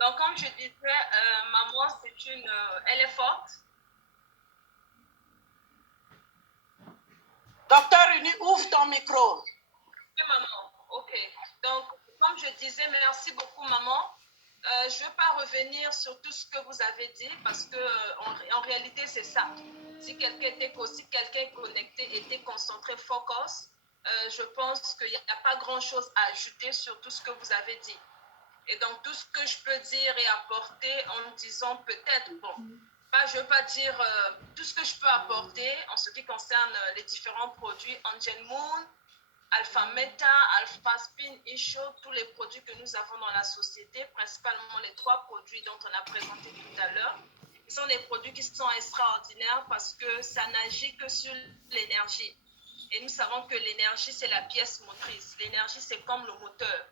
Donc, comme je disais, maman, elle est forte. Docteur Uni, ouvre ton micro. Oui, maman. OK. Donc, comme je disais, merci beaucoup, maman. Je ne veux pas revenir sur tout ce que vous avez dit parce que en réalité, c'est ça. Si quelqu'un est connecté, était concentré, focus, je pense qu'il n'y a pas grand-chose à ajouter sur tout ce que vous avez dit. Et donc, tout ce que je peux dire et apporter en disant peut-être, bon, je ne veux pas dire tout ce que je peux apporter en ce qui concerne les différents produits Angel Moon, Alpha Meta, Alpha Spin, Isho, tous les produits que nous avons dans la société, principalement les 3 produits dont on a présenté tout à l'heure. Ce sont des produits qui sont extraordinaires parce que ça n'agit que sur l'énergie. Et nous savons que l'énergie, c'est la pièce motrice. L'énergie, c'est comme le moteur.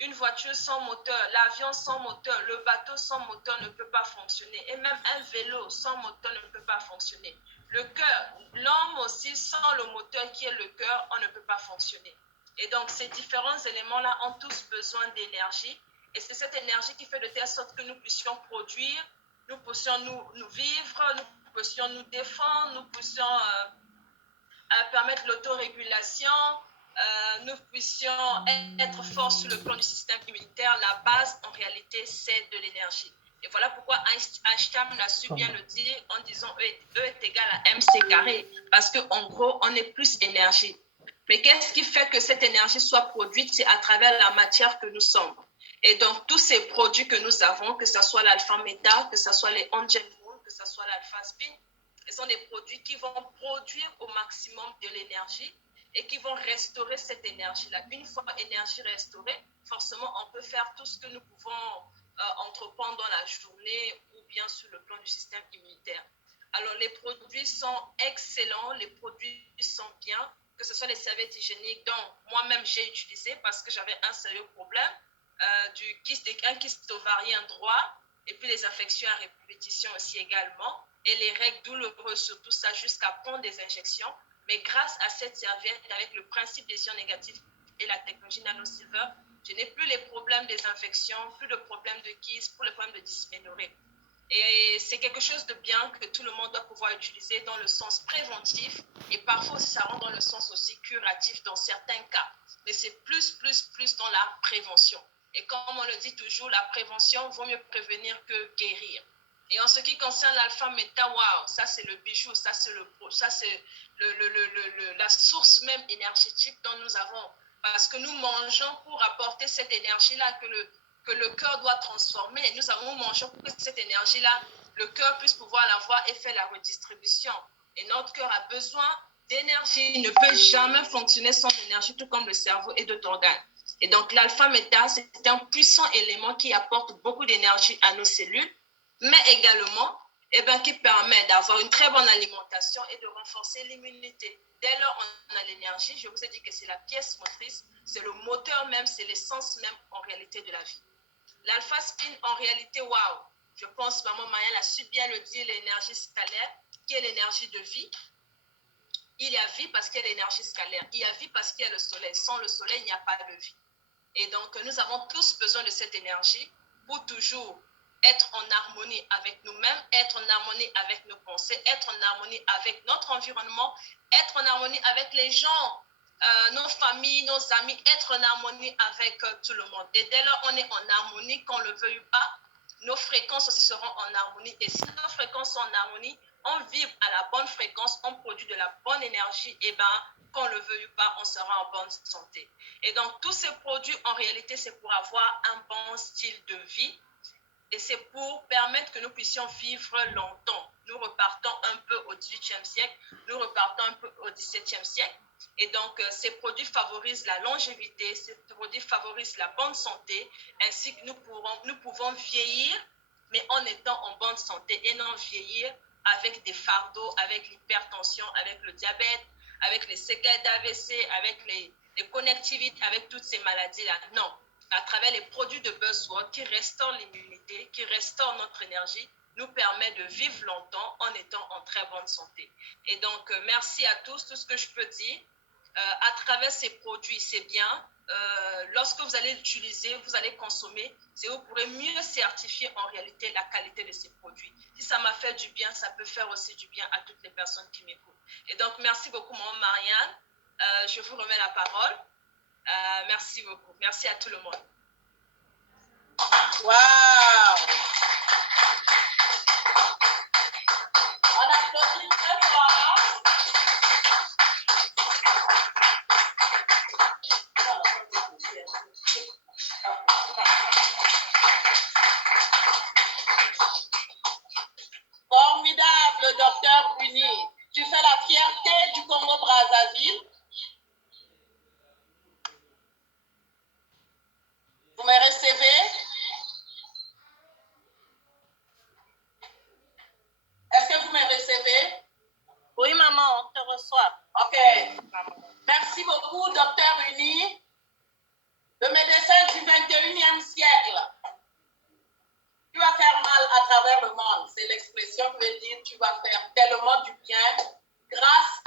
Une voiture sans moteur, l'avion sans moteur, le bateau sans moteur ne peut pas fonctionner. Et même un vélo sans moteur ne peut pas fonctionner. Le cœur, l'homme aussi, sans le moteur qui est le cœur, on ne peut pas fonctionner. Et donc, ces différents éléments-là ont tous besoin d'énergie. Et c'est cette énergie qui fait de telle sorte que nous puissions produire, nous puissions nous vivre, nous puissions nous défendre, nous puissions permettre l'autorégulation, nous puissions être forts sur le plan du système immunitaire. La base, en réalité, c'est de l'énergie. Et voilà pourquoi Einstein a su bien le dire en disant E est égal à mc carré, parce qu'en gros, on est plus énergie. Mais qu'est-ce qui fait que cette énergie soit produite? C'est à travers la matière que nous sommes. Et donc, tous ces produits que nous avons, que ce soit l'alpha méta, que ce soit les angel moon, que ce soit l'alpha spin, ce sont des produits qui vont produire au maximum de l'énergie et qui vont restaurer cette énergie-là. Une fois l'énergie restaurée, forcément, on peut faire tout ce que nous pouvons entreprendre dans la journée ou bien sur le plan du système immunitaire. Alors, les produits sont excellents, les produits sont bien, que ce soit les serviettes hygiéniques dont moi-même j'ai utilisé parce que j'avais un sérieux problème, un kyste ovarien droit, et puis les infections à répétition aussi également, et les règles douloureuses sur tout ça jusqu'à prendre des injections. Mais grâce à cette serviette, avec le principe des ions négatifs et la technologie nanosilver, je n'ai plus les problèmes des infections, plus de problèmes de kyste, plus de problèmes de dysménorrhée. Et c'est quelque chose de bien que tout le monde doit pouvoir utiliser dans le sens préventif et parfois ça rentre dans le sens aussi curatif dans certains cas. Mais c'est plus dans la prévention. Et comme on le dit toujours, la prévention vaut mieux prévenir que guérir. Et en ce qui concerne l'alpha méta, wow, ça c'est le bijou, ça c'est la source même énergétique dont nous avons. Parce que nous mangeons pour apporter cette énergie-là que le cœur doit transformer. Nous mangeons pour que cette énergie-là, le cœur puisse pouvoir l'avoir et faire la redistribution. Et notre cœur a besoin d'énergie. Il ne peut jamais fonctionner sans énergie, tout comme le cerveau et d'autres organes. Et donc, l'alpha-méta, c'est un puissant élément qui apporte beaucoup d'énergie à nos cellules, mais également qui permet d'avoir une très bonne alimentation et de renforcer l'immunité. Dès lors on a l'énergie, je vous ai dit que c'est la pièce motrice, c'est le moteur même, c'est l'essence même en réalité de la vie. L'alpha spin, en réalité, waouh, je pense maman Mayel a su bien le dire, l'énergie scalaire, qui est l'énergie de vie. Il y a vie parce qu'il y a l'énergie scalaire. Il y a vie parce qu'il y a le soleil. Sans le soleil, il n'y a pas de vie. Et donc, nous avons tous besoin de cette énergie pour toujours être en harmonie avec nous-mêmes, être en harmonie avec nos pensées, être en harmonie avec notre environnement, être en harmonie avec les gens, nos familles, nos amis, être en harmonie avec tout le monde. Et dès lors, on est en harmonie, qu'on le veuille ou pas, nos fréquences aussi seront en harmonie. Et si nos fréquences sont en harmonie, on vibre à la bonne fréquence, on produit de la bonne énergie, et qu'on le veuille ou pas, on sera en bonne santé. Et donc, tous ces produits, en réalité, c'est pour avoir un bon style de vie et c'est pour permettre que nous puissions vivre longtemps. Nous repartons un peu au XVIIIe siècle, nous repartons un peu au XVIIe siècle. Et donc, ces produits favorisent la longévité, ces produits favorisent la bonne santé, ainsi que nous pouvons vieillir, mais en étant en bonne santé et non vieillir avec des fardeaux, avec l'hypertension, avec le diabète, avec les séquelles d'AVC, avec les connectivités, avec toutes ces maladies-là. Non, à travers les produits de Buzzword qui restaurent l'immunité, qui restaurent notre énergie, nous permet de vivre longtemps en étant en très bonne santé. Et donc, merci à tous. Tout ce que je peux dire, à travers ces produits, c'est bien, lorsque vous allez l'utiliser, vous allez consommer, c'est vous pourrez mieux certifier en réalité la qualité de ces produits. Si ça m'a fait du bien, ça peut faire aussi du bien à toutes les personnes qui m'écoutent. Et donc, merci beaucoup, maman Marianne. Je vous remets la parole. Merci beaucoup. Merci à tout le monde. Wow! On applaudit très fort. Formidable, docteur Uni. Tu fais la fierté du Congo-Brazzaville. Vous me recevez? Est-ce que vous me recevez? Oui, maman, on te reçoit. OK. Merci beaucoup, docteur Uni. Le médecin du 21e siècle. Tu vas faire mal à travers le monde. C'est l'expression qui veut dire tu vas faire tellement du bien grâce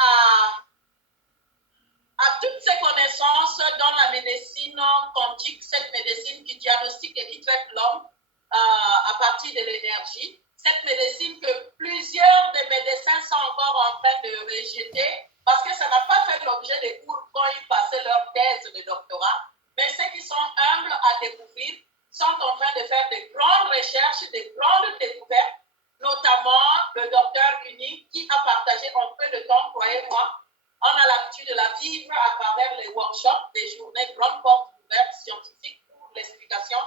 à toutes ces connaissances dans la médecine quantique, cette médecine qui diagnostique et qui traite l'homme à partir de l'énergie. Cette médecine que plusieurs des médecins sont encore en train de rejeter parce que ça n'a pas fait l'objet des cours quand ils passaient leur thèse de doctorat. Mais ceux qui sont humbles à découvrir sont en train de faire de grandes recherches, de grandes découvertes, notamment le docteur Uni qui a partagé en peu de temps, croyez-moi. On a l'habitude de la vivre à travers les workshops, des journées grandes portes ouvertes scientifiques pour l'explication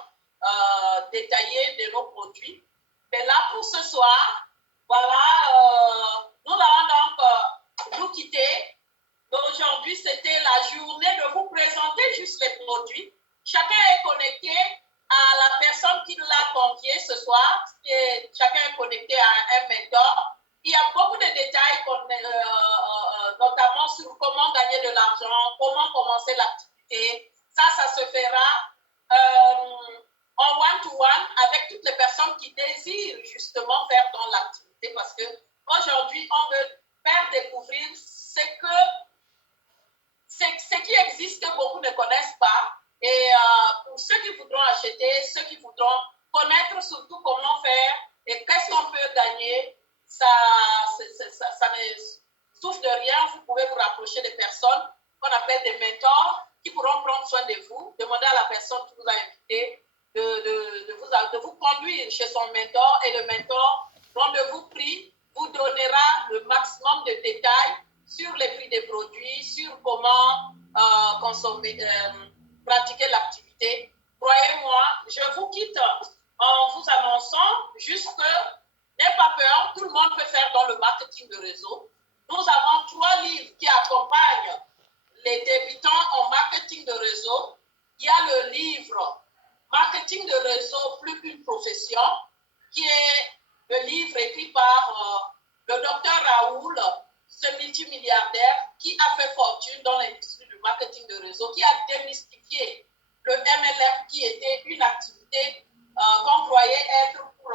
détaillée de nos produits. Mais là, pour ce soir, voilà, nous allons donc nous quitter. Aujourd'hui, c'était la journée de vous présenter juste les produits. Chacun est connecté à la personne qui l'a convié ce soir. Chacun est connecté à un mentor. Il y a beaucoup de détails, notamment sur comment gagner de l'argent, comment commencer l'activité. Ça se fera en one-to-one avec toutes les personnes qui désirent justement faire dans l'activité parce qu'aujourd'hui, on veut faire découvrir ce qui existe que beaucoup ne connaissent pas. Et pour ceux qui voudront acheter, ceux qui voudront connaître surtout comment faire et qu'est-ce qu'on peut gagner, ça ne souffre de rien. Vous pouvez vous rapprocher des personnes qu'on appelle des mentors qui pourront prendre soin de vous. Demandez à la personne qui vous a invité de vous conduire chez son mentor et le mentor, rendez-vous pris, vous donnera le maximum de détails sur les prix des produits, sur comment consommer, pratiquer l'activité. Croyez-moi, je vous quitte en vous annonçant juste que n'ayez pas peur, tout le monde peut faire dans le marketing de réseau. Nous avons 3 livres qui accompagnent les débutants en marketing de réseau. Il y a le livre Marketing de réseau plus qu'une profession, qui est le livre écrit par le docteur Raoul, ce multimilliardaire qui a fait fortune dans l'industrie du marketing de réseau, qui a démystifié le MLM qui était une activité qu'on croyait être pour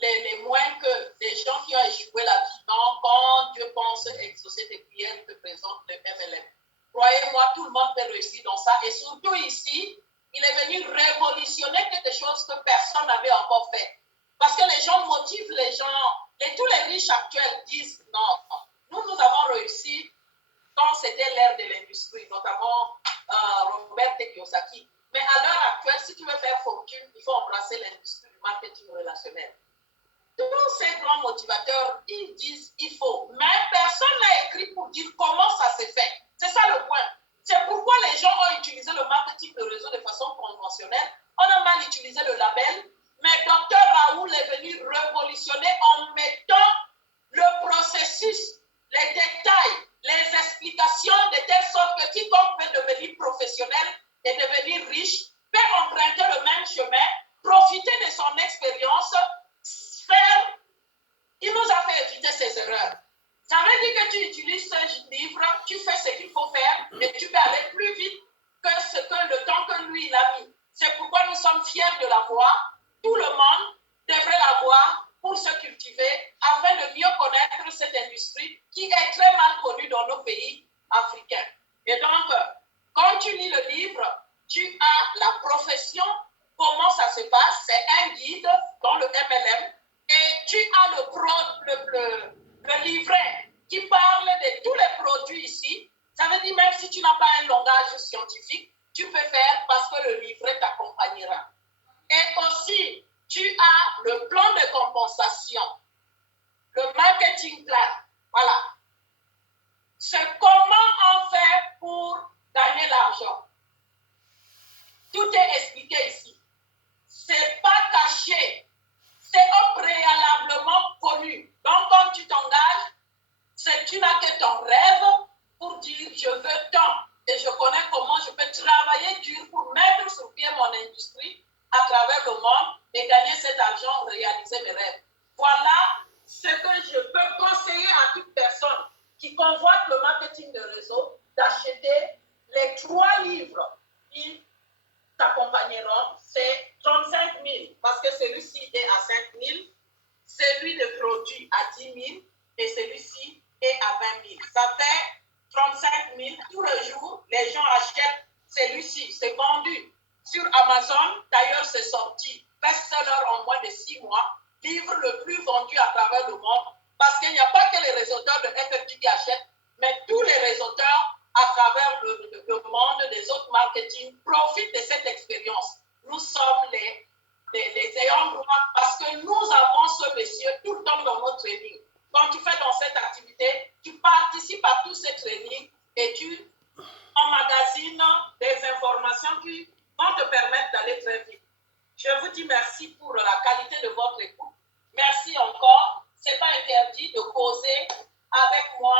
les moins que des gens qui ont échoué là-dedans. Quand Dieu pense exaucer tes prières, il te présente le MLM. Croyez-moi, tout le monde peut réussir dans ça. Et surtout ici, il est venu révolutionner quelque chose que personne n'avait encore fait. Parce que les gens motivent les gens. Et tous les riches actuels disent non. Nous avons réussi quand c'était l'ère de l'industrie, notamment Robert Kiyosaki. Mais à l'heure actuelle, si tu veux faire fortune, il faut embrasser l'industrie du marketing relationnel. Tous ces grands motivateurs, ils disent il faut. Mais personne n'a écrit pour dire comment ça s'est fait. C'est ça le point. C'est pourquoi les gens ont utilisé le marketing de réseau de façon conventionnelle. On a mal utilisé le label. Mais Dr Raoul est venu révolutionner en mettant le processus, les détails, les explications de telle sorte que quiconque peut devenir professionnel et devenir riche peut emprunter le même chemin, profiter de son expérience, faire. Il nous a fait éviter ces erreurs. Ça veut dire que tu utilises ce livre, tu fais ce qu'il faut faire et tu peux aller plus vite que le temps que lui il a mis. C'est pourquoi nous sommes fiers de l'avoir. Tout le monde devrait l'avoir pour se cultiver afin de mieux connaître cette industrie qui est très mal connue dans nos pays africains. Et donc, Quand tu lis le livre, tu as la profession, comment ça se passe, c'est un guide dans le MLM, et tu as le livret qui parle de tous les produits ici. Ça veut dire même si tu n'as pas un langage scientifique, tu peux faire parce que le livret t'accompagnera. Et aussi, tu as le plan de compensation, le marketing plan. Voilà. C'est comment on fait pour gagner l'argent. Tout est expliqué ici. C'est pas caché. C'est préalablement connu. Donc, quand tu t'engages, tu n'as que ton rêve pour dire je veux tant. Et je connais comment je peux travailler dur pour mettre sur pied mon industrie à travers le monde et gagner cet argent, réaliser mes rêves. Voilà ce que je peux conseiller à toute personne qui convoite le marketing de réseau d'acheter les 3 livres qui t'accompagneront. C'est 35 000 parce que celui-ci est à 5 000, celui de produit à 10 000 et celui-ci est à 20 000. Ça fait 35 000 tous les jours. Les gens achètent celui-ci. C'est vendu sur Amazon. D'ailleurs, c'est sorti best-seller en moins de 6 mois. Livre le plus vendu à travers le monde. Parce qu'il n'y a pas que les réseauteurs de FFG qui achètent, mais tous les réseauteurs à travers le monde des autres marketing profitent de cette expérience. Nous sommes les ayants droit parce que nous avons ce monsieur tout le temps dans notre training. Quand tu fais dans cette activité, tu participes à tous ces trainings et tu emmagasines des informations qui vont te permettre d'aller très vite. Je vous dis merci pour la qualité de votre écoute. Merci encore. Ce n'est pas interdit de causer avec moi